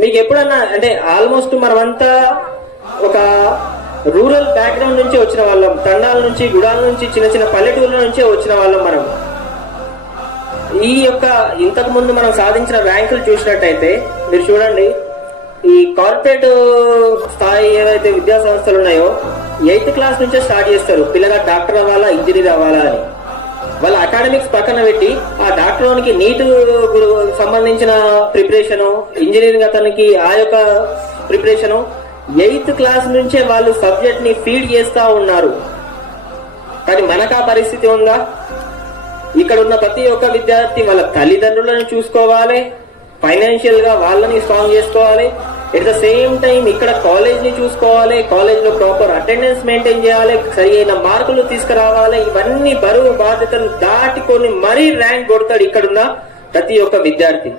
మీకు ఎప్పుడన్నా అంటే ఆల్మోస్ట్ మనమంతా ఒక రూరల్ బ్యాక్గ్రౌండ్ నుంచి వచ్చిన వాళ్ళం, తండాల నుంచి, గుడాల నుంచి, చిన్న చిన్న పల్లెటూర్ల నుంచే వచ్చిన వాళ్ళం మనం. ఈ యొక్క ఇంతకు ముందు మనం సాధించిన ర్యాంకులు చూసినట్టయితే మీరు చూడండి, ఈ కార్పొరేట్ స్థాయి ఏవైతే విద్యా సంస్థలు ఉన్నాయో 8th క్లాస్ నుంచే స్టార్ట్ చేస్తారు పిల్లగా డాక్టర్ అవ్వాలా, ఇంజనీర్ అవ్వాలా అని. వాళ్ళ అకాడమిక్స్ పక్కన పెట్టి ఆ డాక్టర్కి నీట్ సంబంధించిన ప్రిపరేషను, ఇంజనీరింగ్ అతనికి ఆ యొక్క ప్రిపరేషను 8th క్లాస్ నుంచే వాళ్ళు సబ్జెక్ట్ ని ఫీడ్ చేస్తా ఉన్నారు. కానీ మనకు ఆ పరిస్థితి ఉందా? ఇక్కడ ఉన్న ప్రతి ఒక్క విద్యార్థి వాళ్ళ తల్లిదండ్రులను చూసుకోవాలి, ఫైనాన్షియల్ గా వాళ్ళని స్ట్రాంగ్ చేసుకోవాలి, ఎట్ ద సేమ్ టైం ఇక్కడ కాలేజ్ ని చూసుకోవాలి, కాలేజ్ లో ప్రాపర్ అటెండెన్స్ మెయింటైన్ చేయాలి, సరి అయిన మార్కులు తీసుకురావాలి. ఇవన్నీ బరువు బాధ్యతలు దాటుకొని మరీ ర్యాంక్ కొడతాడు ఇక్కడున్న ప్రతి ఒక్క విద్యార్థి.